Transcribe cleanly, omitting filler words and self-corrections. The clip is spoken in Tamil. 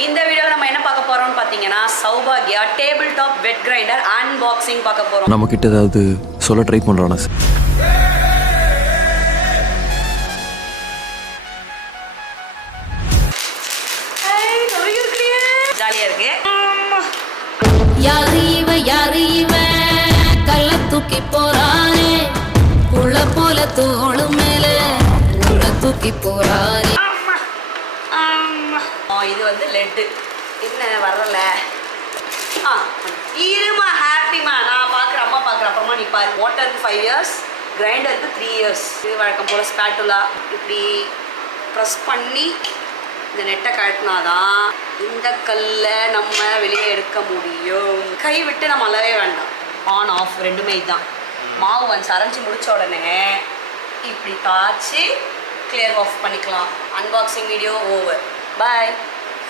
இந்த வீடியோவில் நம்ம என்ன பார்க்க போறோம்னு பார்த்தீங்கன்னா Saubhagya table top wet grinder unboxing பார்க்க போறோம். நம்ம கிட்ட ஏதாவது சொல்ல ட்ரை பண்றோம்னா ஜாலியா இருக்கு. யாரு இவ கல்ல தூக்கி போறானே புள்ள போல தோளு மேல உள்ள தூக்கி போறானே. இது வந்து லெட்டு என்ன வரல. இருமா ஹாப்பிமா நான் பார்க்குறேன், அம்மா பார்க்குறேன், அப்புறமா நீ பாரு. மோட்டருக்கு 5 years, கிரைண்டருக்கு 3 years. இது வழக்கம் போல் ஸ்பேட்டுலா இப்படி ப்ரெஸ் பண்ணி இந்த நெட்டை கட்டினாதான் இந்த கல்லை நம்ம வெளியே எடுக்க முடியும். கை விட்டு நம்ம அல்லவே வேண்டாம். ஆன் ஆஃப் ரெண்டுமே இதுதான். மாவு வந்து அரைஞ்சி முடித்த உடனே இப்படி காய்ச்சி கிளியர் ஆஃப் பண்ணிக்கலாம். Unboxing video over. பாய்.